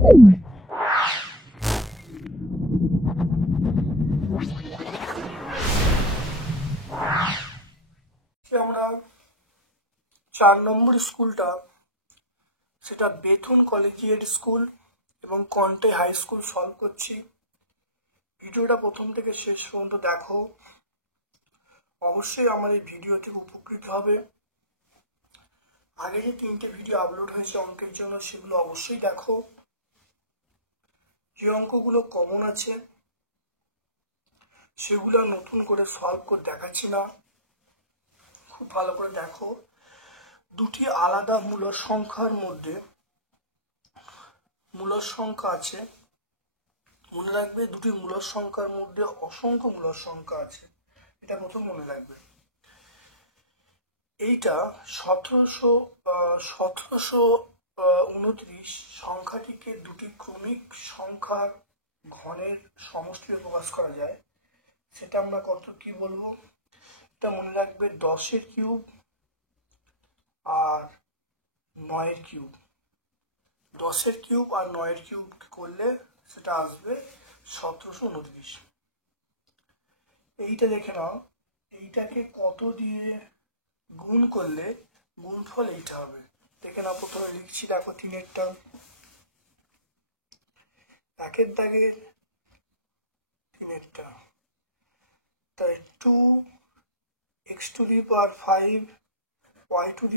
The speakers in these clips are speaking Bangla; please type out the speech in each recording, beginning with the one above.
আমরা 4 নম্বর স্কুলটা সেটা বেথুন কলেজিয়েট স্কুল এবং কন্টে হাই স্কুল সলভ করছি। ভিডিওটা প্রথম থেকে শেষ পর্যন্ত দেখো, অবশ্যই আমার এই ভিডিও থেকে উপকৃত হবে। আগে যে 3টে ভিডিও আপলোড হয়েছে অঙ্কের জন্য সেগুলো অবশ্যই দেখো। যে অঙ্কগুলো কমন আছে সেগুলো নতুন করে সলভ করে দেখাচ্ছি না, খুব ভালো করে দেখো। দুটি আলাদা মূলদ সংখ্যার মধ্যে মূলদ সংখ্যা আছে, মনে রাখবে দুটি মূলদ সংখ্যার মধ্যে অসংখ্য মূলদ সংখ্যা আছে, এটা প্রথম মনে রাখবে। এইটা 1729 সংখ্যাটিকে দুটি ক্রমিক সংখ্যার ঘনের সমষ্টিতে প্রকাশ করা যায়, সেটা আমরা কত কি বলবো। এটা মনে রাখবে 10-এর কিউব আর 9-এর কিউব। 10-এর কিউব আর 9-এর কিউব করলে সেটা আসবে 1729। এইটা দেখে নাও, এইটাকে কত দিয়ে গুণ করলে গুণফল এইটা হবে। দেখে নাও, প্রথমে লিখছি, দেখো 3-এরটা, 1-এর দাগের 3-এরটা, তাই 2x⁵ y⁹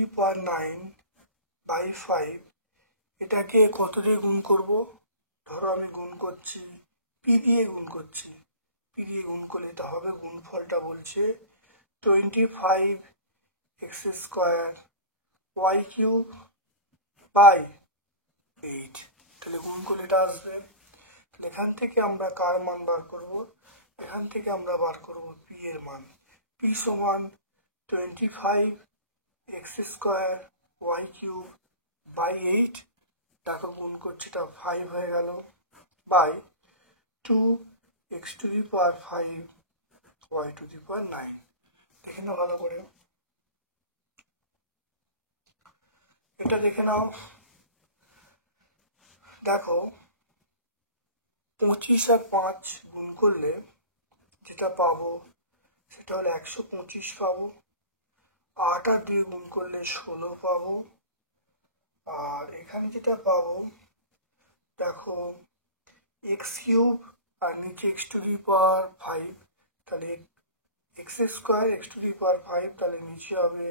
এটাকে কত দিয়ে গুণ করব। ধরো আমি গুণ করছি p দিয়ে গুণ করছি, p দিয়ে গুণ করলে এটা হবে, গুণফলটা বলছে 25x² y⁵/8। তাহলে গুণ করলে এটা আসবে। তাহলে এখান থেকে আমরা কার মান বার করব, এখান থেকে আমরা বার করব p এর মান। p সমান 25x² y⁵/8, দেখো গুণ করছি, এটা 5 হয়ে গেল, বাই 2x⁵ y⁹ দেখে নাও ভালো করে, এটা দেখে নাও। দেখো 25 আর 5 গুণ করলে যেটা পাবো সেটা হলো 125 পাবো। 8 আর 2 গুণ করলে 16 পাবো। আর এখানে যেটা পাবো দেখো x³ আর নিচে x⁵, তাহলে x² x⁵, তাহলে নিচে হবে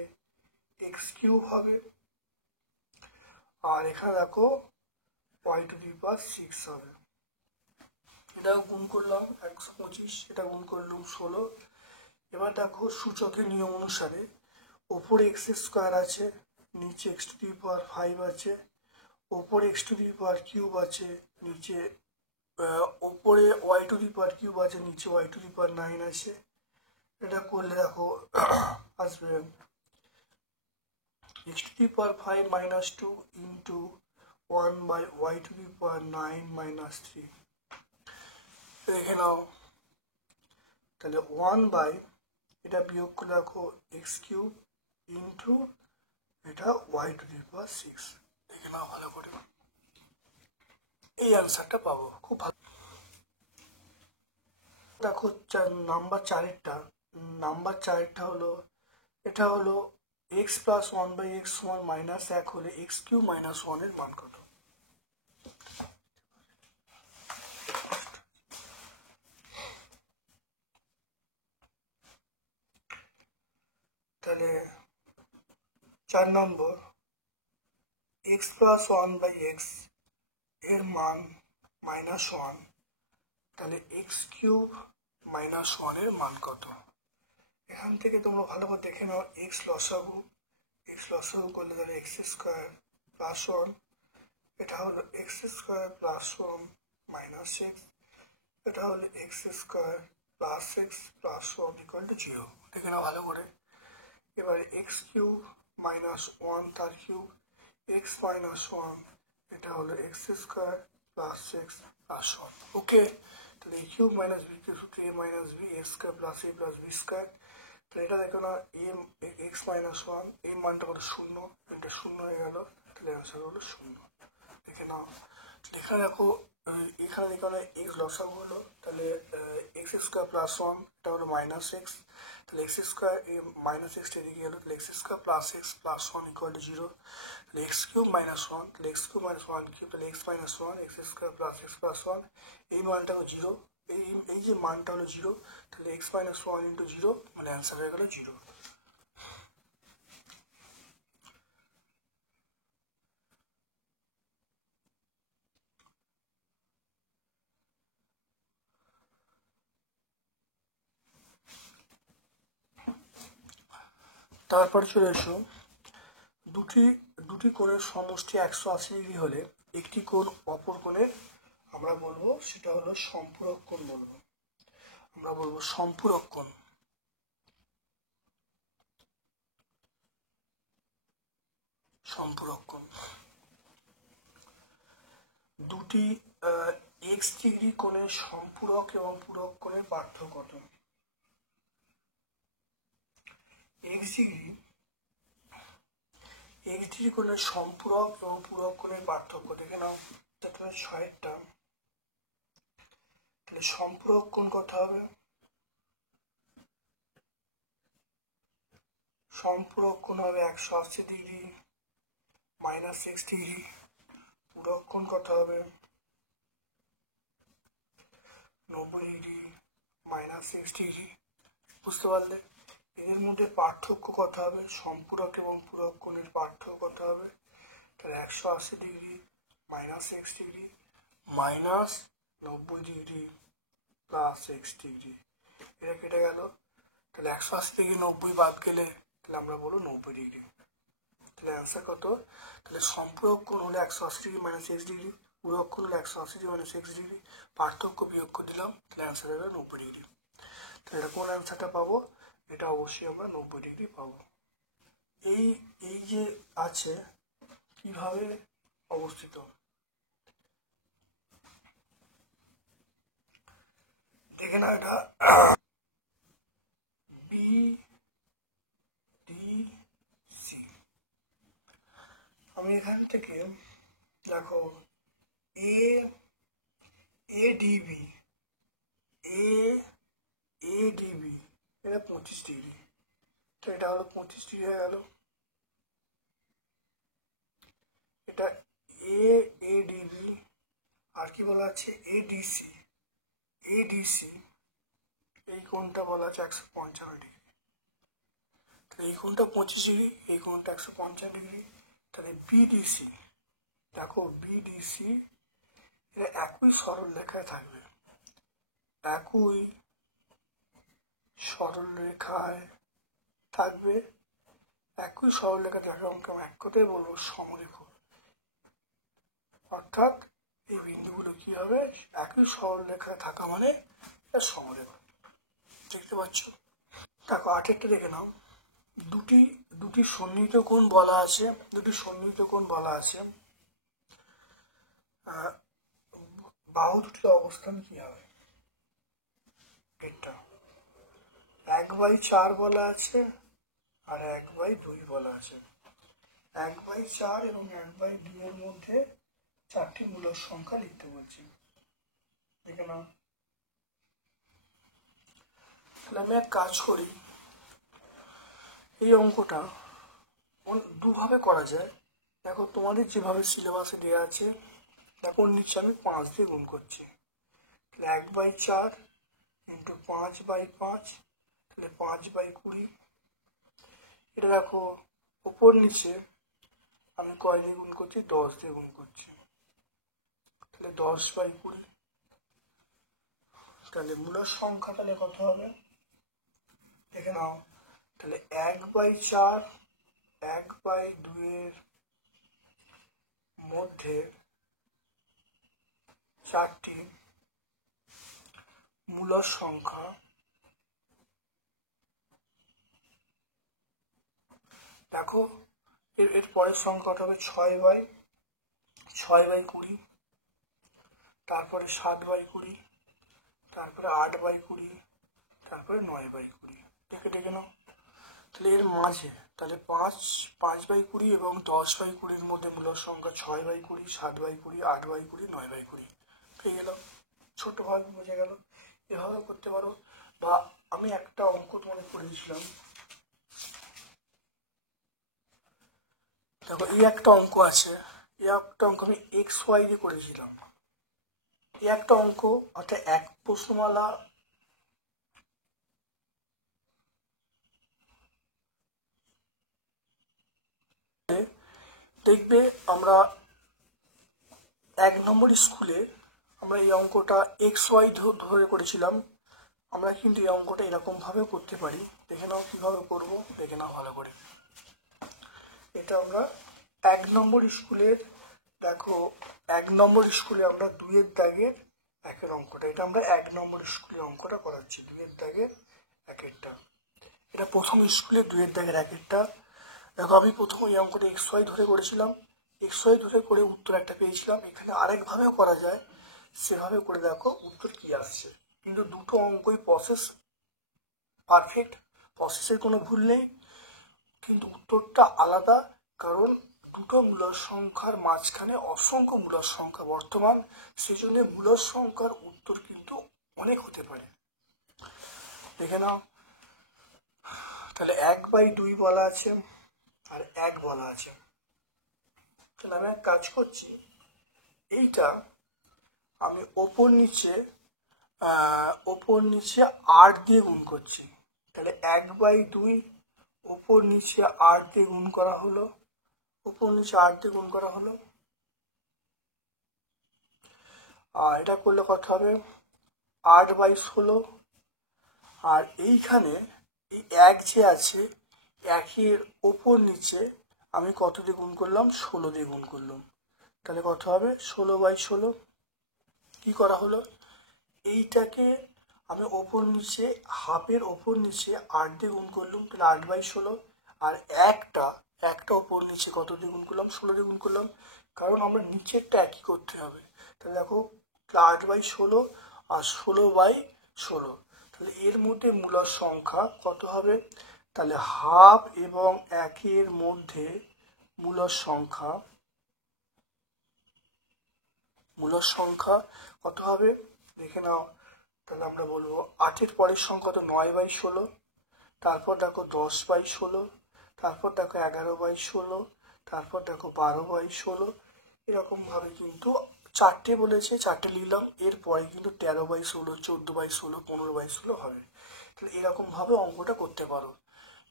x³ হবে। আর এখানে দেখো y⁵ হবে। এটাও গুণ করলাম 125, এটা গুণ করলাম 16। এবার দেখো সূচকের নিয়ম অনুসারে ওপরে x² আছে, নিচে x⁵ আছে, ওপরে x⁵³ আছে, নিচে ওপরে y⁵³ আছে, নিচে y⁵9 আছে। এটা করলে দেখো আসবে x⁵ - 2 ইন্টু 1/y⁵9 - 3। দেখে নাও, তাহলে 1/ এটা বিয়োগ করে দেখো x³ ইন্টু এটা y⁵। দেখে নাও ভালো করে, এই অ্যান্সারটা পাবো, খুব ভালো। দেখো নাম্বার 4-এরটা হলো, এটা হলো x + 1/x সমান -1 হলে x³ - 1 এর মান কত। তাহলে 4 নম্বর, x + 1/x এর মান -1, তাহলে x³ - 1 এর মান কত। এখান থেকে তোমরা ভালো করে দেখে নাও, x লসাগু করলে তাহলে x² + 1, এটা হলো x² + 1 - x, এটা হলো x² + x + 1 = 0। দেখে নাও ভালো করে। এবারে x³ - 1 তার কিউব, x - 1, এটা হলো x² + x + 1। ওকে, তাহলে a³ - b³ সূত্র a - b, a² + a + b²। তো এটা দেখো না, x - 1, এই মানটা কত 0, এটা 0 হয়ে গেল, তাহলে অ্যান্সার হলো 0। দেখে নাও, এখানে দেখো এখানে এক্স লসাগু হলো, তাহলে এক্স স্কোয়ার প্লাস ওয়ান, এটা হলো মাইনাস এক্স, তাহলে এক্স স্কোয়ার মাইনাস এক্সটা এদিকে গেলো, তাহলে X square plus X plus one equal to zero, তাহলে এক্স কিউব মাইনাস ওয়ান, তাহলে X cube minus one cube, তাহলে X minus one, X square plus X plus one, এই মানটা হলো জিরো, এই যে মানটা হলো জিরো, তাহলে X minus one into zero, মানে অ্যান্সার হয়ে গেলো জিরো। তারপর চলে এসো, দুটি কোণের সমষ্টি 180 ডিগ্রি হলে একটি কোণ অপর কোণের আমরা বলবো সেটা হলো সম্পূরক কোণ বলবো, আমরা বলবো সম্পূরক কোণ। সম্পূরক কোণ দুটি এক্স ডিগ্রি কোণের সম্পূরক এবং পূরক কোণের পার্থক্য কত? এক্স ডিগ্রি কোণের সম্পূরক এবং পূরক কোণের পার্থক্য দেখে নাও, এটা 6টা, তাহলে সম্পূরক কোণ কত হবে? সম্পূরক কোণ হবে 180 ডিগ্রি মাইনাস 6 ডিগ্রি, পূরক কোণ কত হবে? 90 ডিগ্রি মাইনাস 6 ডিগ্রি। বুঝতে পারলে? এদের মধ্যে পার্থক্য কত হবে? সম্পূরক এবং পূরক কোণের পার্থক্য কত হবে? তাহলে 180 degree minus 6 degree minus 90 degree plus 6 degree, এটা কেটে গেল, তাহলে 180 থেকে 90 বাদ গেলে তাহলে আমরা বলবো 90 ডিগ্রি। তাহলে অ্যান্সার কত? তাহলে সম্পূরক কোণ হলো 180 ডিগ্রি মাইনাস 6 ডিগ্রি, পূরক কোণ হলো 180 ডিগ্রি মাইনাস 6 ডিগ্রি, পার্থক্য বিয়োগ করে দিলাম, তাহলে অ্যান্সার হলো 90 ডিগ্রি। তাহলে এটা কোন অ্যান্সারটা পাবো? এটা অবশ্যই আমরা 90 ডিগ্রি পাবো। এই যে আছে কিভাবে অবস্থিত, দেখে না, এটা বি ডি সি। আমি এখান থেকে দেখো এ ডিবি এ ডিবি এটা 25 ডিগ্রি, তো এটা হলো 25 ডিগ্রি হয়ে গেল। এটা এডিবি, আর কি বলা আছে? এডিসি এই কোণটা বলা আছে 155 ডিগ্রি, তাহলে এই কোণটা 25 ডিগ্রি, এই কোণটা 155 ডিগ্রি। তাহলে বিডিসি, দেখো বিডিসি এটা একই সরল রেখায় থাকবে, একই সরল রেখায় থাকবে, একই সরল রেখা থাকবে, আমরা এক কথায় বলবো সমরেখ। অর্থাৎ এই বিন্দুগুলো কি হবে? একই সরল রেখায় থাকা মানে সমরেখ। দেখতে পাচ্ছ? দেখো 8টা দেখে নাও, দুটি সন্নিহিত কোণ বলা আছে, বাহু দুটির অবস্থান কি হবে? এটা 1/4 বলা আছে আর 1/2 বলা আছে। 1/4 এবং 1/2 এর মধ্যে 4টি মূলক সংখ্যা লিখতে বলছি, দেখে নাও। তাহলে আমি এক কাজ করি, এই অঙ্কটা দুভাবে করা যায়। দেখো তোমাদের যেভাবে সিলেবাসে দেওয়া আছে, দেখো নিচে আমি 5 দিয়ে গুণ করছি, তাহলে 1/4 ইন্টু 5/5, তাহলে 5/20। এটা দেখো উপর নিচে আমি কয় দিয়ে গুণ করছি? 10 দিয়ে গুণ করছি, তাহলে 10/20। তাহলে মূলক সংখ্যা তাহলে কত হবে দেখে নাও, তাহলে 1/4 1/2 এর মধ্যে 4টি মূলক সংখ্যা, দেখো এর পরের সংখ্যাটা হবে 6/20, তারপরে 7/20, তারপরে 8/20, তারপরে 9/20। দেখে নাও, তাহলে এর মাঝে তাহলে 5/20 এবং 10/20 মধ্যে মূলদ সংখ্যা 6/20, 7/20, 8/20, 9/20 পেয়ে গেলাম। ছোটভাবে বোঝা গেল। এভাবে করতে পারো। বা আমি একটা অঙ্ক মনে করেছিলাম, দেখো এই একটা অঙ্ক আছে, এই একটা অঙ্ক আমি XY দিয়ে করেছিলাম। এই একটা অঙ্ক অর্থাৎ এক প্রশ্নমালা দেখবে আমরা 1 নম্বর স্কুলে আমরা এই অঙ্কটা XY ধরে করেছিলাম। আমরা কিন্তু এই অঙ্কটা এরকম ভাবে করতে পারি। দেখে নাও কিভাবে করব, দেখে নাও ভালো করে। এটা আমরা 1 নম্বর স্কুলের, দেখো 1 নম্বর স্কুলে আমরা 2-এর দাগের 1-এর অঙ্কটা, এটা আমরা 1 নম্বর স্কুলের অঙ্কটা করাচ্ছি। 2-এর দাগের 1-এরটা, এটা প্রথম স্কুলে 2-এর দাগের 1-এরটা। দেখো আমি প্রথম এই অঙ্কটা XY ধরে করেছিলাম। XY ধরে করে উত্তর একটা পেয়েছিলাম। এখানে আরেকভাবেও করা যায়, সেভাবে করে দেখো উত্তর কি আসছে। কিন্তু দুটো অঙ্কই প্রসেস পারফেক্ট, প্রসেসের কোনো ভুল নেই, কিন্তু উত্তরটা আলাদা। কারণ দুটো মূলদ সংখ্যার মাঝখানে অসংখ্য মূলদ সংখ্যা বর্তমান, সেজন্য মূলদ সংখ্যার উত্তর কিন্তু অনেক হতে পারে। দেখে নাও, তাহলে 1/2 বলা আছে আর 1 বলা আছে। তাহলে আমি এক কাজ করছি, এইটা আমি ওপর নিচে 8 দিয়ে গুণ করছি। তাহলে 1/2 ওপর নিচে 8 দিয়ে গুণ করা হলো, ওপর নিচে 8 দিয়ে গুণ করা হলো। আর এটা করলে কত হবে, 8/16। আর এইখানে এই 1 যে আছে, 1-এর ওপর নিচে আমি কত দিয়ে গুণ করলাম, 16 দিয়ে গুণ করলাম। তাহলে কত হবে, 16/16। কি করা হলো, এইটাকে আমি ওপর নিচে হাফের ওপর নিচে 8 দিয়ে গুণ করলাম, তাহলে 8/16। আর একটা ওপর নিচে কত দিয়ে গুণ করলাম, 16 দিয়ে গুণ করলাম। কারণ আমরা নিচেরটা একই করতে হবে। তাহলে দেখো 8/16 আর 16/16, তাহলে এর মধ্যে মূলদ সংখ্যা কত হবে, তাহলে হাফ এবং 1-এর মধ্যে মূলদ সংখ্যা কত হবে দেখে নাও। তাহলে আমরা বলবো 8-এর পরের সংখ্যা তো 9/16, তারপর দেখো 10/16, তারপর দেখো 11/16, তারপর দেখো 12/16। এরকম ভাবে কিন্তু 4টে বলেছে, 4টে লিখলাম। এরপরে কিন্তু 13/16, 14/16, 15/16 হবে। তাহলে এরকম ভাবে অঙ্কটা করতে পারো।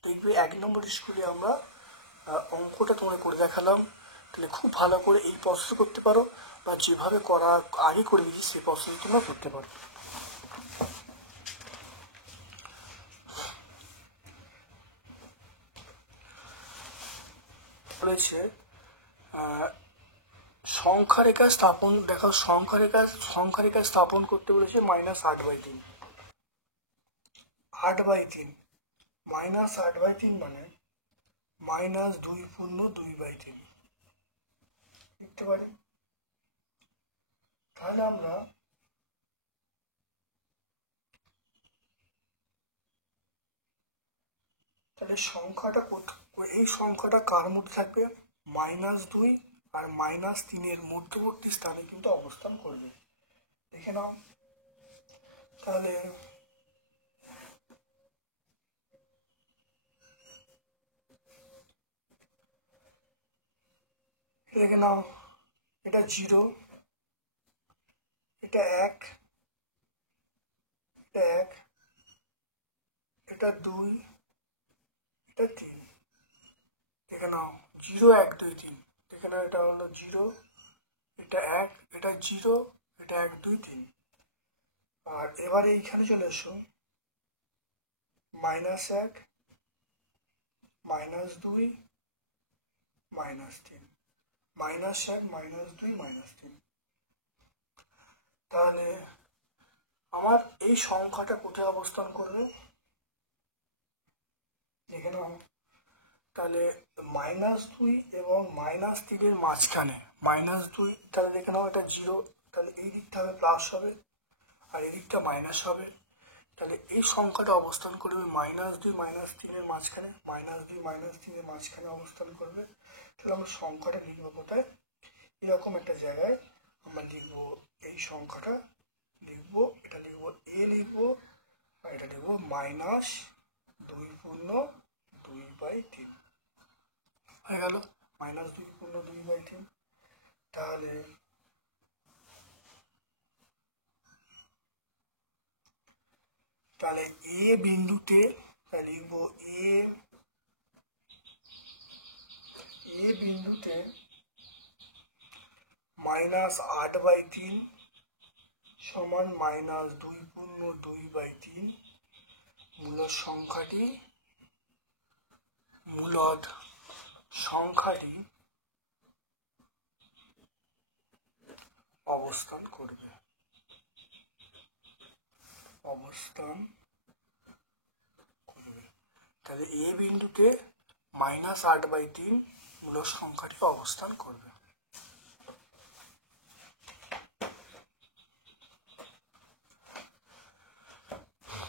দেখবে 1 নম্বর স্কুলে আমরা অঙ্কটা তোমার করে দেখালাম। তাহলে খুব ভালো করে এই প্রসেস করতে পারো, বা যেভাবে করা আগে করে দিয়েছি সেই প্রসেস তোমরা করতে পারো। রয়েছে সংখ্যা রেখা স্থাপন, দেখো সংখ্যা রেখা স্থাপন করতে বলেছে -8/3। 8/3 -8/3 মানে -2 × 2/3 লিখতে পারি। তাহলে আমরা তাহলে সংখ্যাটা এই সংখ্যাটা কার মধ্যে থাকবে, -2 আর -3-এর মধ্যবর্তী স্থানে কিন্তু অবস্থান করবে। দেখে নাও, তাহলে দেখে নাও, এটা 0, এটা 1, এটা 2, এটা 3। দেখে নাও 0, 1, 2, 3। দেখে নাও, এটা হলো 0, এটা 1, এটা 0, এটা 1, 2, 3। আর এবারে এইখানে চলে এসো, -1, -2, -3, -1, -2, -3। তাহলে আমার এই সংখ্যাটা কোথায় অবস্থান করবে, দেখে নাও। তাহলে -2 এবং -3-এর মাঝখানে, -2, তাহলে দেখে নাও এটা 0, তাহলে এই দিকটা হবে প্লাস হবে আর এই দিকটা মাইনাস হবে। তাহলে এই সংখ্যাটা অবস্থান করবে -2 -3 মাঝখানে, -2 -3 মাঝখানে অবস্থান করবে। তাহলে আমরা সংখ্যাটা লিখবো কোথায়? এরকম একটা জায়গায় আমরা লিখবো, এই সংখ্যাটা লিখবো, এটা লিখবো a লিখবো, আর এটা লিখবো -2/2/3 হয়ে গেল, -2/2/3। তাহলে এ বিন্দুতে লিখবো এ বিন্দুতে -8/3 সমান -2/2/3 মূলদ সংখ্যাটি অবস্থান করবে। তাহলে এ বিন্দুতে -8/3 মূলদ সংখ্যাটি অবস্থান করবে।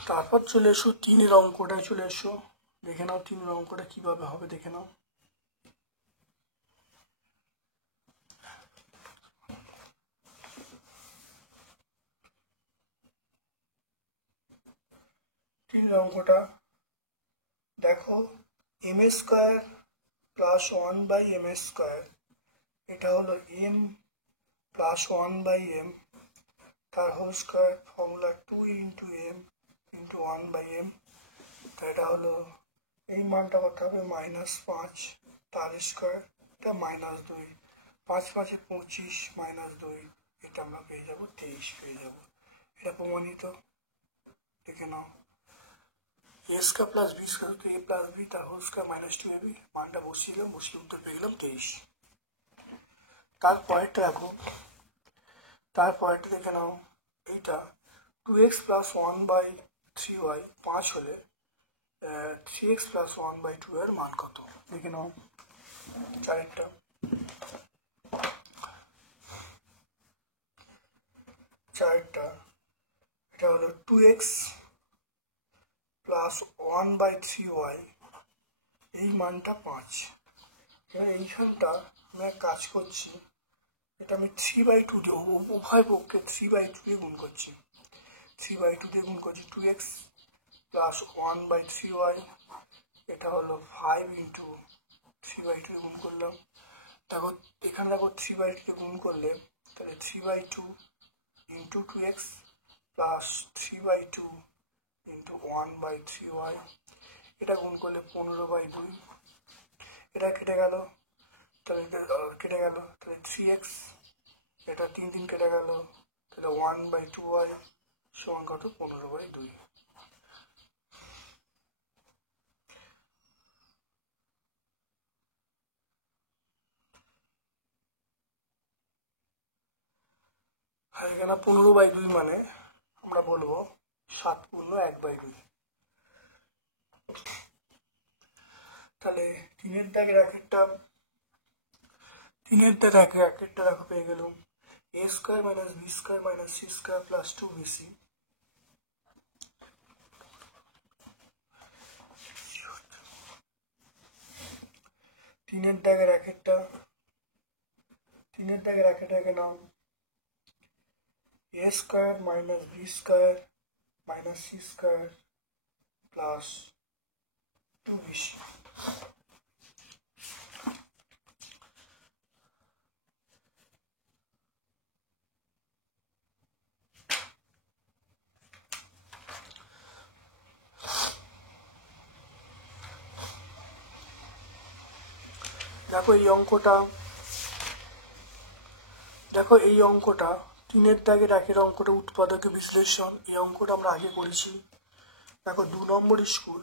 তারপর চলে এসো 3-এর অঙ্কটায় চলে এসো, দেখে নাও 3-এর অঙ্কটা কিভাবে হবে দেখে নাও। অঙ্কটা দেখো, m² + 1/m², এটা হলো m + 1/m, তার whole square, formula 2 × m × 1/m। এটা হলো, এই মানটা কত হবে -5, তার স্কয়ার, এটা -2, 5 × 5 = 25, -2, এটা আমরা পেয়ে যাবো 23 পেয়ে যাবো। এটা প্রমাণিত, দেখে নাও। a² + b² a + b, তার হোল স্কয়ার -2ab, মানটা বসিয়ে উত্তর পেয়ে গেলাম 23। তারপরেরটা দেখো, তারপরেরটা দেখে নাও, এইটা 2x + 1/3y 5 হলে 3x + 1/2 এর মান কত দেখে নাও। চারেরটা এটা হলো 2x + 1/3y, এই মানটা 5। এবার এইখানটা আমি কাজ করছি, এটা আমি 3/2 দিয়ে, উভয় পক্ষে 3/2 দিয়ে গুণ করছি, 3/2 দিয়ে গুণ করছি। 2x + 1/3y, এটা হলো 5 × 3/2 গুণ করলাম। দেখো এখানে দেখো 3/2 দিয়ে গুণ করলে, তাহলে 3/2 × 2x + 3/2 × 1/3y, এটা গুণ করলে 15/2, এটা কেটে গেল, তাহলে কেটে গেল, তাহলে 3x, এটা 3 কেটে গেল, তাহলে 1/2y সমান কত 15/2। এখানে 15/2 মানে আমরা বলবো 7×1/2। তাহলে 3-এর দাগের র্যাকেটটা দেখো পেয়ে গেলাম, a² - b² - c² + 2bc। 3-এর দাগের র্যাকেটটা দেখে নাও, a² - b² - c² + 2bc। দেখো এই অঙ্কটা 3-এর দাগের একের অঙ্কটা উৎপাদকে বিশ্লেষণ, এই অঙ্কটা আমরা আগে করেছি। দেখো 2 নম্বর স্কুল,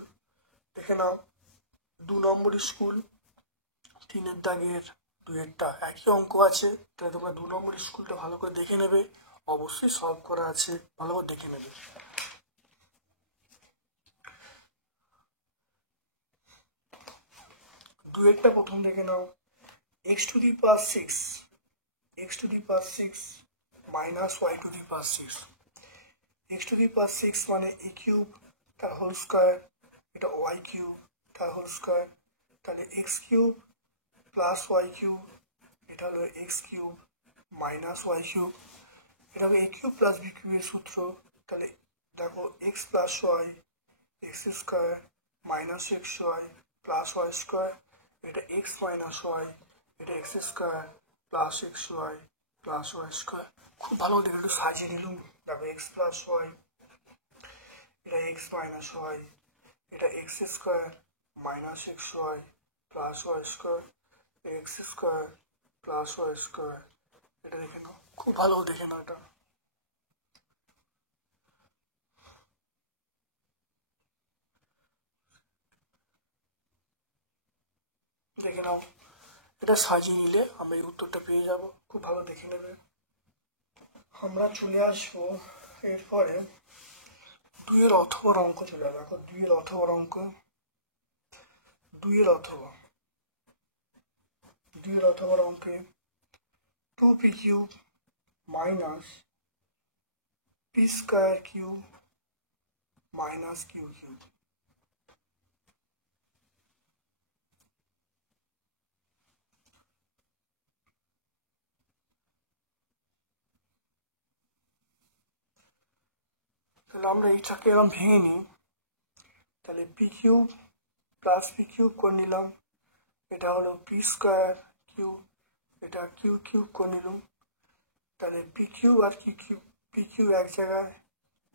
দেখে নাও 2 নম্বর স্কুল, 3-এর দাগের 2-এরটা একই অঙ্ক আছে, তাহলে তোমরা 2 নম্বর স্কুলটা ভালো করে দেখে নেবে, অবশ্যই সলভ করা আছে, ভালো করে দেখে নেবে। 2-এরটা প্রথম দেখে নাও, x⁶ - y⁶ - y⁶। x to the পাওয়ার 6 মানে a কিউব তার হোল স্কয়ার, এটা y কিউব তার হোল স্কয়ার, তাহলে x cube plus y cube, এটা হলো x cube minus y cube, এটা হবে a কিউব প্লাস b কিউবের সূত্র। তাহলে দেখো x plus y x square minus x y plus y square, এটা এক্স মাইনাস ওয়াই, এটা x square plus x y plus y square. খুব ভালো দেখে একটু সাজিয়ে নিলাম। দেখো এক্স প্লাস ওয়াই, এটা এক্স মাইনাস ওয়াই, এটা x square minus x y plus y square, x square plus y square. এটা দেখে নাও, খুব ভালো দেখে নাও এটা। দেখে নাও, এটা সাজিয়ে নিলে আমরা এই উত্তরটা পেয়ে যাব। খুব ভালো দেখে নেবে। আমরা চলে আসবো এরপরে দুইয়ের অথবার অঙ্ক চলে আসবে। দেখো দুইয়ের অথবার অঙ্ক, দুইয়ের অথবার অঙ্কে 2p cube minus p square cube minus q cube. তাহলে আমরা এইটাকে এরকম ভেঙে নিই। তাহলে p cube plus p cube করে নিলাম, এটা হলো পি স্কয়ার কিউব, এটা কিউ কিউব করে নিলাম। তাহলে পি কিউব আর কিউ কিউব, পি কিউব এক জায়গায়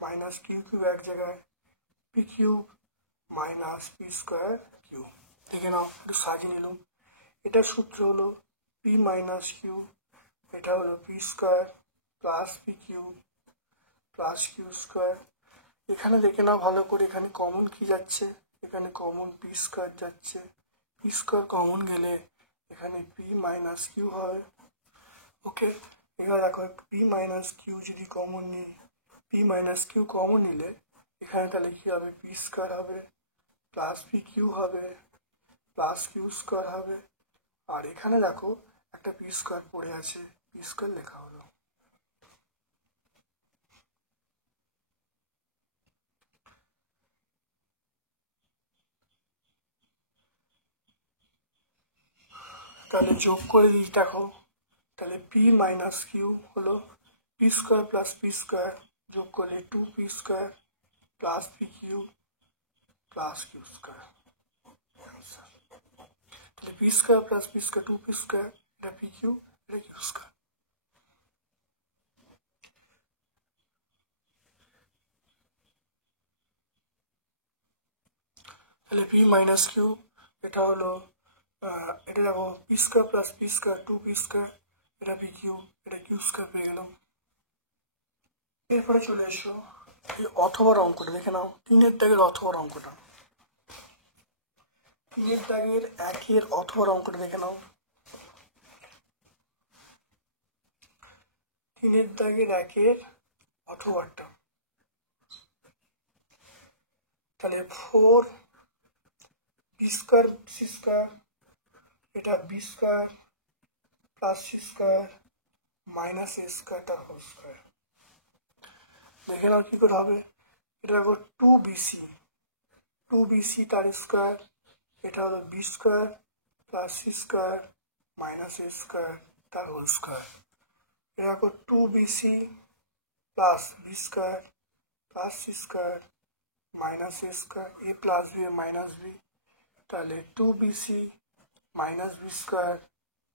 মাইনাস কিউ কিউব এক জায়গায়, p cube minus p square cube. দেখে নাও, একটু সাজিয়ে নিলাম। এটার সূত্র হলো পি মাইনাস কিউ, এটা হলো P square plus p cube plus Q square. এখানে দেখে নাও ভালো করে, এখানে কমন কি যাচ্ছে, এখানে কমন পি স্কয়ার যাচ্ছে, পি স্কয়ার কমন গেলে এখানে পি মাইনাস কিউ হবে। ওকে, এবার দেখো পি মাইনাস কিউ যদি কমন নিই, পি মাইনাস কিউ কমন নিলে এখানে তাহলে কি হবে, পি স্কয়ার হবে প্লাস পি কিউ হবে প্লাস কিউ স্কয়ার হবে। আর এখানে দেখো একটা পি স্কয়ার পড়ে আছে, পি স্কয়ার লেখা হলো। তাহলে যোগ করে দিই, দেখো তাহলে পি মাইনাস কিউ হলো P square plus P square, যোগ করে 2p square plus P Q plus Q square. তাহলে P square plus P square 2p square, এটা পি কিউ, এটা কিউ স্কয়ার। তাহলে পি মাইনাস কিউ, এটা হলো এটা দেখো P square plus P square 2p square, এটা পি কিউ, এটা কিউ স্কয়ার পেয়ে গেলাম। এরপরে চলে এসো এই অথবার অঙ্কটা দেখে নাও, 3-এর দাগের অথবার অঙ্কটা, 3-এর দাগের 1-এর অথবার অঙ্কটা দেখে নাও। 3-এর দাগের 1-এর অথবারটা, তাহলে 4 বি স্কয়ার সি স্কয়ার, এটা B square plus C square minus A square তার হোল স্কয়ার। দেখে নাও কি করে হবে। এটা দেখো 2bc তার স্কয়ার, এটা হলো B square plus C square minus A square তার হোল স্কয়ার। এটা দেখো 2bc plus B square plus C square minus A square, A plus B minus B, তাহলে 2bc minus B square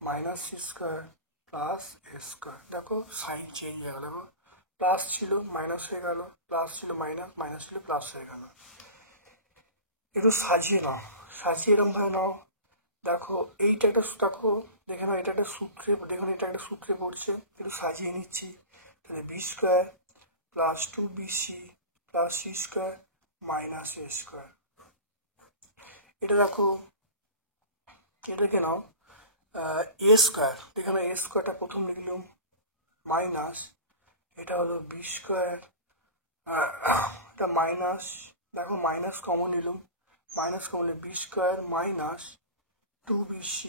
minus C square plus A square. দেখো সাইন চেঞ্জ হয়ে গেল, দেখো প্লাস ছিল মাইনাস হয়ে গেল, প্লাস ছিল মাইনাস, মাইনাস ছিল প্লাস হয়ে গেল। একটু সাজিয়ে নাও, সাজিয়ে এরকম ভাবে নাও। দেখো এইটা একটা, দেখো দেখে নাও এটা একটা সূত্রে, দেখুন এটা একটা সূত্রে পড়ছে, একটু সাজিয়ে নিচ্ছি। তাহলে B square plus 2bc plus C square minus A square. এটা দেখো, এটা দেখে নাও এ স্কয়ার, দেখে নাও এ স্কয়ারটা প্রথম লিখলাম মাইনাস, এটা হলো বি স্কয়ার, এটা মাইনাস, দেখো মাইনাস কমন নিলাম, মাইনাস কমন নিলে b square minus 2bc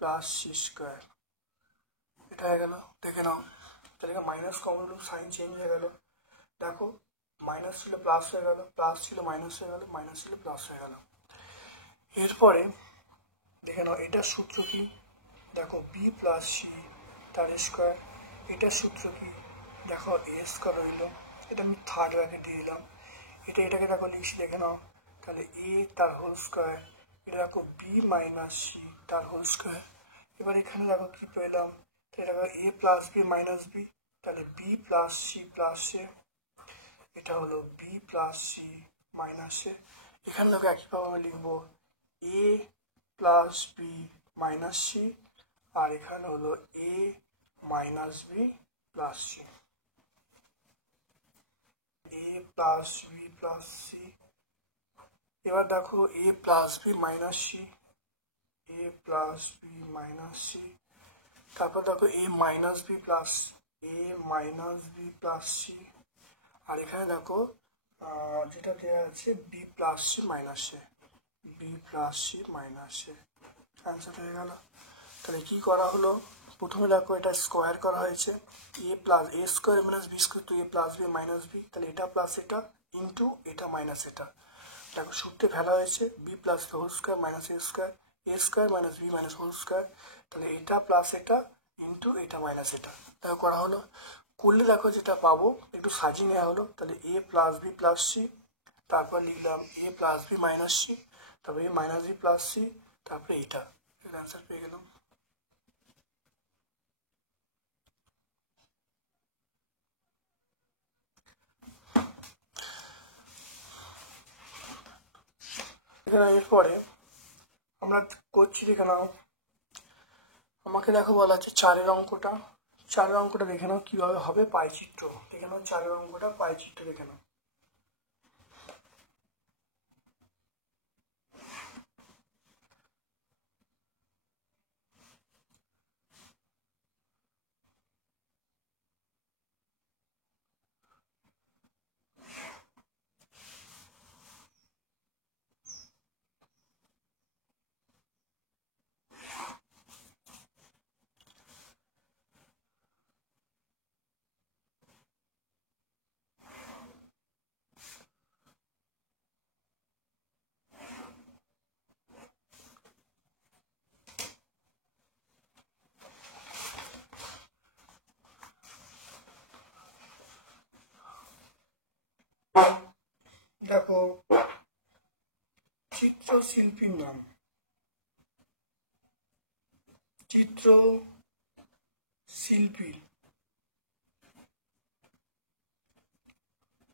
plus C square, এটা হয়ে গেল। দেখে নাও, তাহলে মাইনাস কমন নিলাম, সাইন চেঞ্জ হয়ে গেল। দেখো মাইনাস ছিল প্লাস হয়ে গেল, প্লাস ছিল মাইনাস হয়ে গেল, মাইনাস ছিল প্লাস হয়ে গেল। এরপরে দেখে নাও এটার সূত্র কি, দেখো বি প্লাস সি তার স্কোয়ার। এটার সূত্র কি, দেখো এ স্কোয়ার রইল, এটা আমি থার্ড ব্র্যাকেট দিয়ে দিলাম। এটাকে দেখো লিখছি, দেখে নাও, তাহলে এ তার হোল স্কোয়ার, এটা দেখো বি মাইনাস সি তার হোল স্কোয়ার। এবার এখানে দেখো কি পেলাম, এটা দেখো এ প্লাস বি মাইনাস বি, তাহলে বি প্লাস সি প্লাস এ, এটা হলো বি প্লাস সি মাইনাস এ। এখানে দেখো একইভাবে লিখবো এ প্লাস বি মাইনাস সি, আর এখানে হলো এ মাইনাস বি প্লাস সি, এ প্লাস বি প্লাস সি। এবার দেখো এ প্লাস বি মাইনাস সি, এ প্লাস বি মাইনাস সি, তারপর দেখো এ মাইনাস বি প্লাস, এ মাইনাস বি প্লাস সি, আর এখানে দেখো যেটা দেওয়া আছে বি প্লাস সি মাইনাস এ, বি প্লাস সি মাইনাস এ, অ্যান্সার হয়ে গেল। তাহলে কি করা হলো, প্রথমে দেখো এটা স্কোয়ার করা হয়েছে, এ প্লাস এ স্কোয়ার মাইনাস বি স্কোয়ার, তো এ প্লাস বি মাইনাস বি, তাহলে এটা প্লাস এটা ইন্টু এটা মাইনাস এটা। দেখো সূত্রে ফেলা হয়েছে B plus whole square minus A square minus B minus whole square, তাহলে এটা প্লাস এটা ইন্টু এটা মাইনাস এটা। দেখো করা হলো, করলে দেখো যেটা পাবো একটু সাজিয়ে নেওয়া হলো, তাহলে এ প্লাস বি প্লাস সি, তারপর লিখলাম এ প্লাস বি মাইনাস সি, তারপরে এ মাইনাস বি প্লাস সি, তারপরে এটা, এর অ্যান্সার পেয়ে গেলাম। এরপরে আমরা করছি, দেখে নাও আমাকে দেখো বলা আছে চারের অঙ্কটা দেখে নাও কিভাবে হবে পাইচিত্র, দেখে নাও চারের অঙ্কটা পাইচিত্র দেখে নাও। দেখো চিত্রশিল্পীর নাম,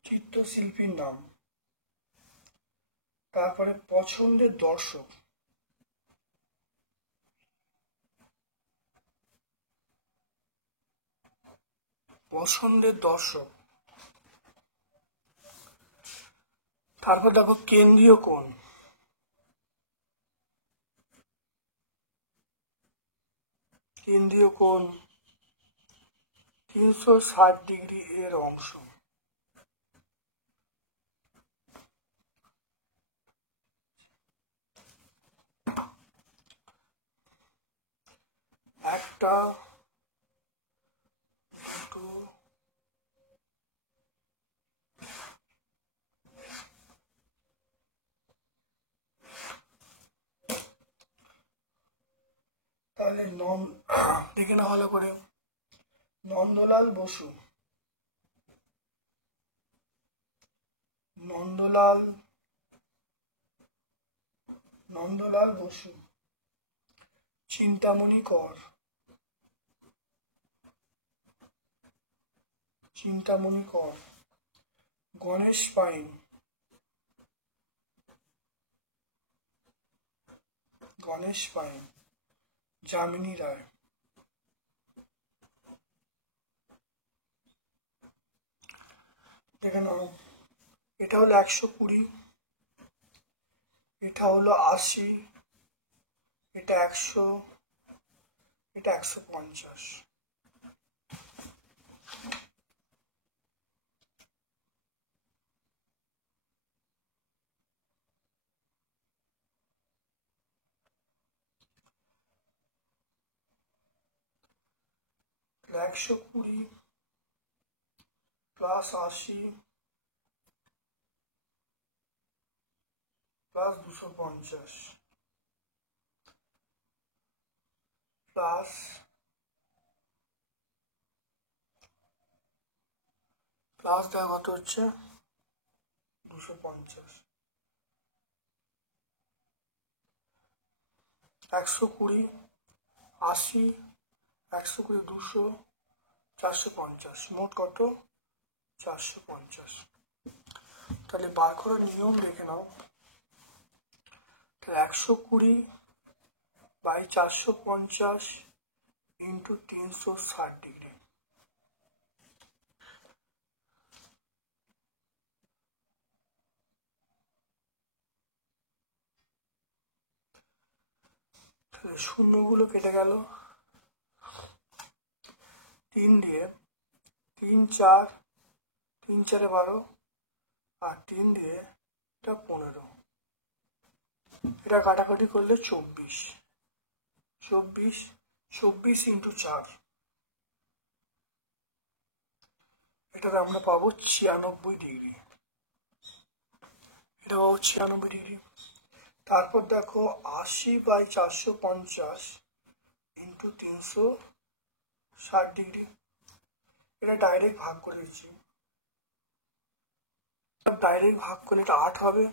চিত্রশিল্পীর নাম, তারপরে পছন্দের দর্শক, তারপর দেখো কেন্দ্রীয় কোণ, কেন্দ্রীয় কোণ 360 ডিগ্রি এর অংশ, একটা দুটো তাহলে দেখে না ভালো করে, নন্দলাল বসু, নন্দলাল বসু, চিন্তামণি কর, গণেশ পাইন, যামিনী রায়। দেখে নাও এটা হলো 120, এটা হলো 80, এটা 100, এটা 150। প্লাস 80 প্লাস 250 প্লাস দেওয়া কত হচ্ছে 250 120 80 120 200 450 মোট কত 450। তাহলে বার করার নিয়ম দেখে নাও। তাহলে 120 বাই 450 ইন্টু 360 ডিগ্রি। তাহলে শূন্যগুলো কেটে গেল, 3 দিয়ে 3 4 3 4 12 আর 3 দিয়ে এটা 15, এটা কাটাকাটি করলে 24 ইন্টু 4, এটাতে আমরা পাবো 96 ডিগ্রি, এটা পাবো 96 ডিগ্রি। তারপর দেখো 80 বাই 450 ইন্টু 360 ডিগ্রি, এটা ডাইরেক্ট ভাগ করে দিচ্ছি, ডাইরেক্ট ভাগ করলে এটা 8 হবে,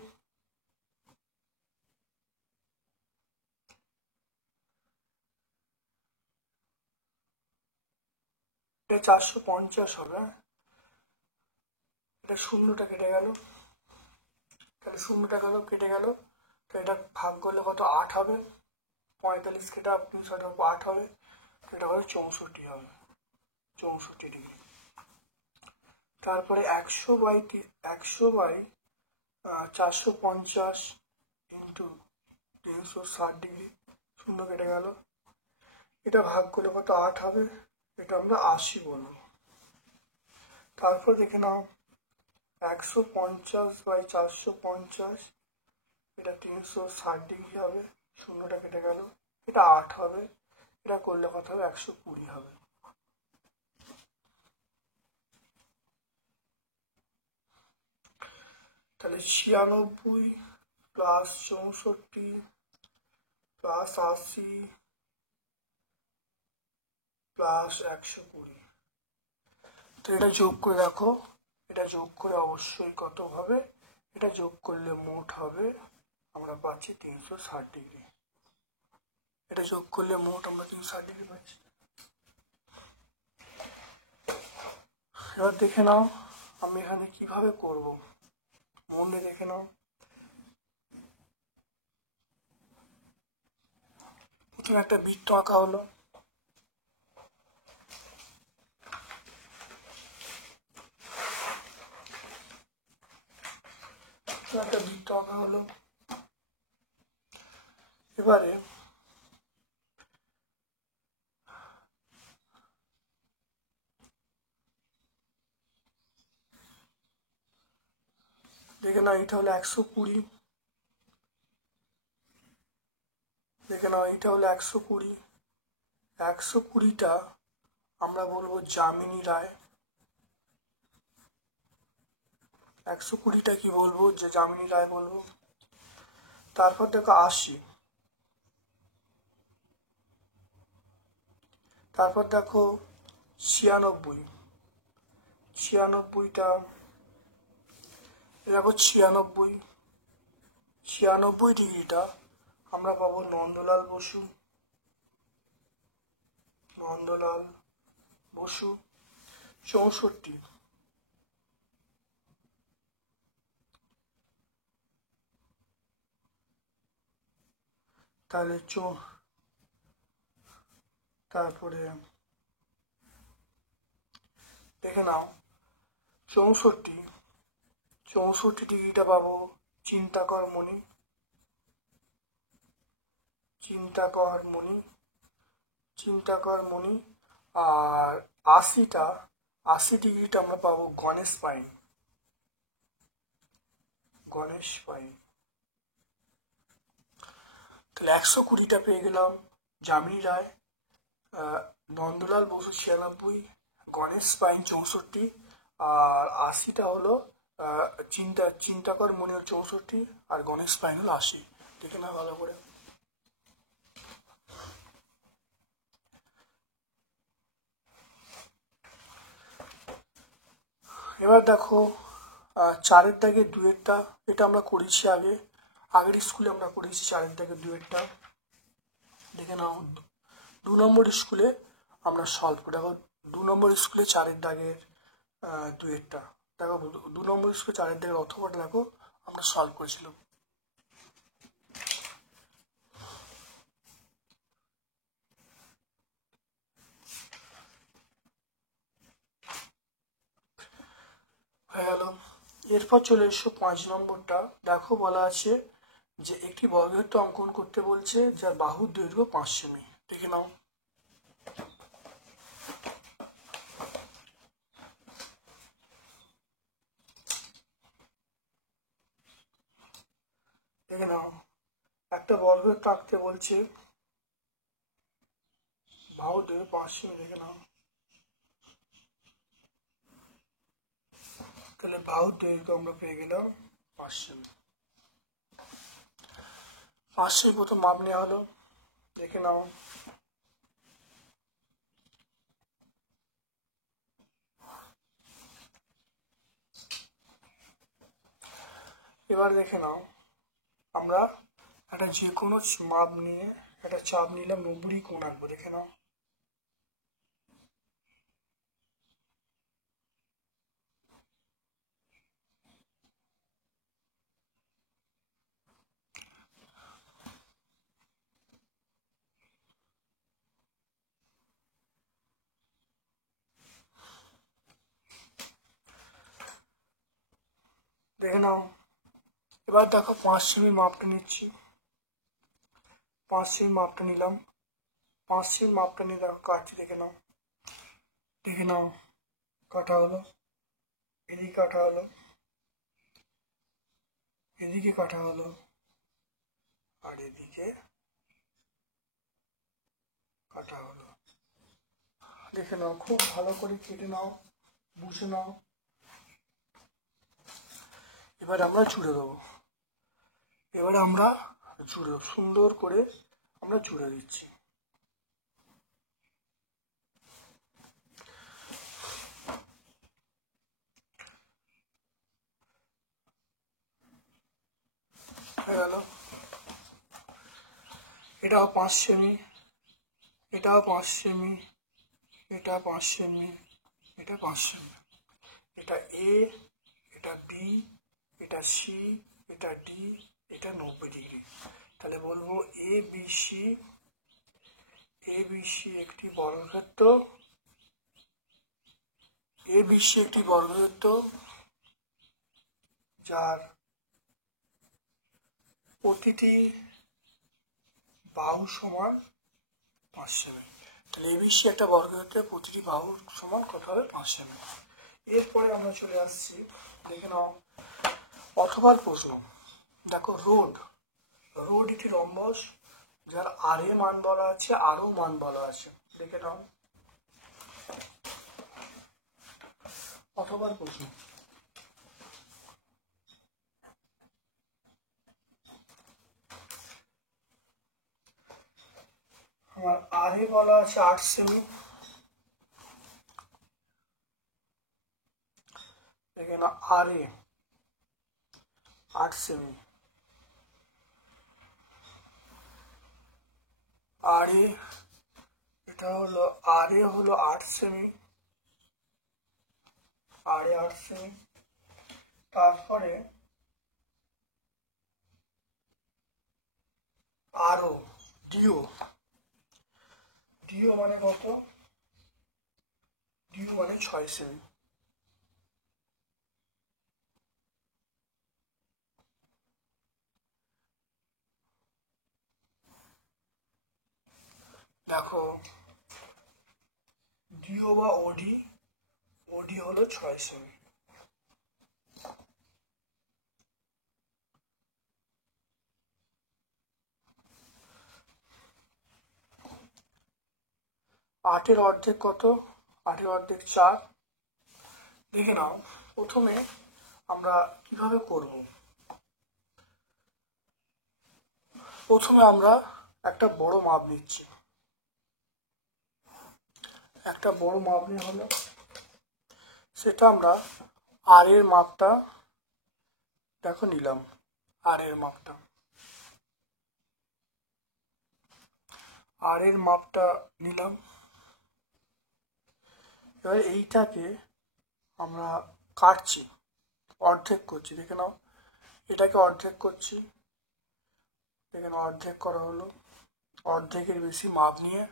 এটা 450 হবে, এটা শূন্যটা কেটে গেল, তাহলে শূন্যটা কেটে গেল, তো এটা ভাগ করলে কত 8 হবে, 45 কেটে 8 হবে, তো এটা হলো 64 হবে, 64 ডিগ্রি। তারপরে 100 বাই 450 ইন্টু 360 ডিগ্রি, শূন্য কেটে গেল, এটা ভাগ করলে কত 8 হবে, এটা আমরা 80 বলবো। তারপর দেখে নাও 150 বাই 450, এটা 360 ডিগ্রি হবে, শূন্যটা কেটে গেল, এটা 8 হবে, এটা করলে কত হবে 120 হবে। তাহলে 96 প্লাস 64 প্লাস 80 প্লাস 120, তো এটা যোগ করে দেখো, এটা যোগ করে অবশ্যই কত হবে, এটা যোগ করলে মোট হবে আমরা পাচ্ছি 360 ডিগ্রি, এটা যোগ করলে মোট আমরা 360 ডিগ্রি পাচ্ছি। এবার দেখে নাও আমি এখানে কিভাবে করব, মনে দেখে নাও। প্রথমে একটা বৃত্ত আঁকা হলো, একটা বৃত্ত আঁকা হলো, এবারে দেখে নাও এটা হলো 120, দেখে নাও এটা হলো 120, 120টা আমরা বলবো যামিনী রায়, 120টা কি বলবো, যে যামিনী রায় বলবো। তারপর দেখো 80, তারপর দেখো 96, 96টা দেখো 96 ডিগ্রিটা আমরা পাবো নন্দলাল বসু। 64, তাহলে তারপরে দেখে নাও 64 ডিগ্রিটা পাবো চিন্তাকর মণি, আর 80 ডিগ্রিটা আমরা পাবো গণেশ পাইন। তাহলে 120টা পেয়ে গেলাম যামিনী রায়, নন্দলাল বসু 96, গণেশ পাইন 64 আর 80টা হলো চিন্তাকর মনে হল 64, আর গণেশ পাইন হলো 80। দেখে না ভালো করে। এবার দেখো 4-এর দাগে 2-এরটা, এটা আমরা করেছি আগের স্কুলে আমরা করেছি 4-এর দাগে 2-এরটা। দেখে নাও 2 নম্বর স্কুলে আমরা সলভ করে দেখো, 2 নম্বর স্কুলে 4-এর দাগের 2-এরটা দেখো, 2 নম্বর স্কুলে 4-এর দাগের অথবাটা দেখো আমরা সলভ করেছিলাম। হয়ে গেল। এরপর চলে এসো 5 নম্বরটা। দেখো বলা আছে যে একটি বর্গক্ষেত্র অঙ্কন করতে বলছে যার বাহুর দৈর্ঘ্য 5 সেমি। দেখে নাও। দেখে নাও, একটা বর্গক্ষেত্র আঁকতে বলছে, বাহুর দৈর্ঘ্য 5 সেমি। দেখে নাও, তাহলে বাহুর দৈর্ঘ্য আমরা পেয়ে গেলাম 5 সেমি। 5 সেমি প্রথম মাপ নেওয়া হলো। দেখে নাও, এবার দেখে নাও, আমরা একটা যে কোনো মাপ নিয়ে একটা চাপ নিলাম, 90 কোণ আঁকবো। দেখে নাও, দেখে নাও। এবার দেখো 5 সেমি মাপটা নিচ্ছি, 5 সেমি মাপটা নিলাম, 5 সেমি মাপটা নিয়ে দেখো কাটছি। দেখে নাও, দেখে নাও, কাটা হলো, এদিকে কাটা হলো, এদিকে কাটা হলো, আর এদিকে কাটা হলো। দেখে নাও, খুব ভালো করে কেটে নাও, বুঝে নাও। এবার আমরা জুড়ে দেবো, এবারে আমরা জুড়ে সুন্দর করে আমরা জুড়ে দিচ্ছি। হয়ে গেল। এটাও 5 সেমি, এটাও 5 সেমি, এটা 5 সেমি, এটা 5 সেমি, এটা এ, এটা বি, এটা সি, এটা ডি, এটা 90 ডিগ্রি। তাহলে বলবো এ বি সি একটি বর্গক্ষেত্র, এ বি সি একটি বর্গক্ষেত্র যার প্রতিটি বাহু সমান 5 সেমি। তাহলে এবিসি একটা বর্গক্ষেত্রের প্রতিটি বাহুর সমান কত হবে? 5 সেমি। এরপরে আমরা চলে আসছি, দেখে নাও অথবা প্রশ্ন। দেখো রোড একটি রম্বস যার আর এ মান বলা আছে, আরও মান বলা আছে। দেখে নাও অথবা প্রশ্ন। আমার আর এ বলা আছে 8 সেমি, দেখে নাও আর এ 8 সেমি, আর এ এটা হলো আর এ হলো 8 সেমি, আর এ 8 সেমি। তারপরে আরও ডিও মানে কত? ডিও মানে 6 সেমি। দেখো ডিও বা ওডি হলো 6 সেমি। আটের অর্ধেক কত? 8-এর অর্ধেক 4, দেখে নাও, প্রথমে আমরা কিভাবে করব। প্রথমে আমরা একটা বড় মাপ নিচ্ছি, একটা বড় মাপ নিয়ে হলো সেটা আমরা আর এর মাপটা দেখো নিলাম, আর এর মাপটা নিলাম। এবার এইটাকে আমরা কাটছি, অর্ধেক করছি, দেখে নাও এটাকে অর্ধেক করছি, দেখে নাও অর্ধেক করা হলো। অর্ধেকের বেশি মাপ নিয়ে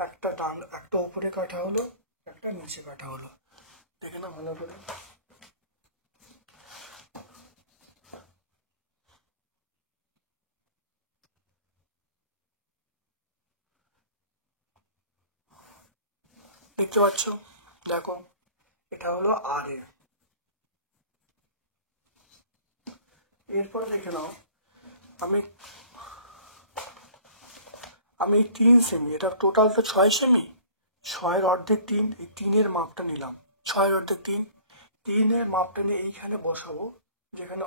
একটা উপরে কাটা হলো, একটা নিচে কাটা হলো, দেখে নাও ভালো করে। দেখতে পাচ্ছ, দেখো এটা হলো আর এর। এরপর দেখে নাও আমি 3 সেমি, এটা টোটাল তো 6 সেমি, 6-এর অর্ধেক 3, এই 3-এর মাপটা নিলাম, 6-এর অর্ধেক 3, 3-এর মাপটা নিয়ে এইখানে বসাবো, যেখানে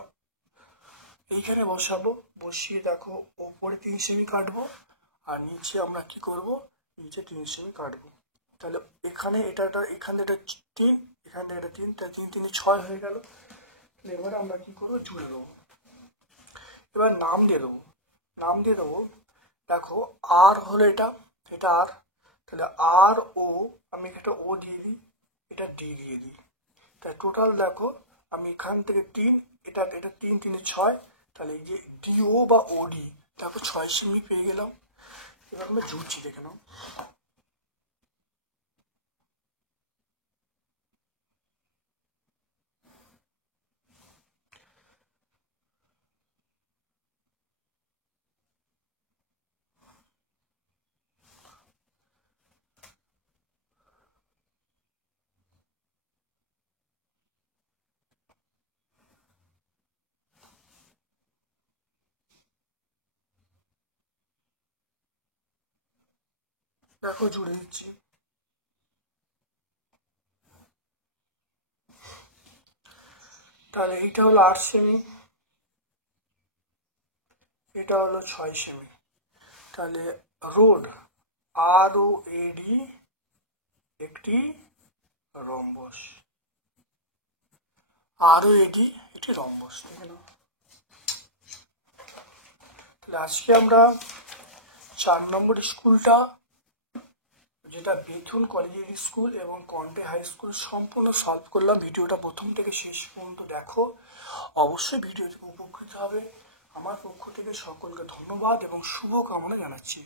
এইখানে বসাবো, বসিয়ে দেখো ওপরে 3 সেমি কাটবো, আর নিচে আমরা কি করব, নিচে 3 সেমি কাটবো। তাহলে এখানে এখানে এটা 3, এখানে এটা 3, তাহলে 3 3 6 হয়ে গেল। এবার আমরা কি করবো, জুড়ে দেবো। এবার নাম দিয়ে দেবো, দেখো আর হলো এটা আর, তাহলে আর ও, আমি একটা ও দিয়ে দিই, এটা ডি দিয়ে দিই। তাহলে টোটাল দেখো আমি এখান থেকে 3, এটা 3 3 6, তাহলে এই যে ডিও বা ওডি দেখো 6 সেমি পেয়ে গেলাম। এবার আমরা জুড়ছি, দেখে নাও। দেখো জুড়ে দিচ্ছি। তাহলে এইটা হলো 8 সেমি, এটা হলো 6 সেমি। তাহলে রোড আর ও এডি একটি রম্বস, আর ও এডি একটি রম্বস, দেখে নাও। তাহলে আজকে আমরা 4 নম্বর স্কুলটা, যেটা বেথুন কলেজিয়েট স্কুল এবং কন্টে হাই স্কুল, সম্পূর্ণ সলভ করলাম। ভিডিওটা প্রথম থেকে শেষ পর্যন্ত দেখো, অবশ্যই ভিডিও থেকে উপকৃত হবে। আমার পক্ষ থেকে সকলকে ধন্যবাদ এবং শুভকামনা জানাচ্ছি।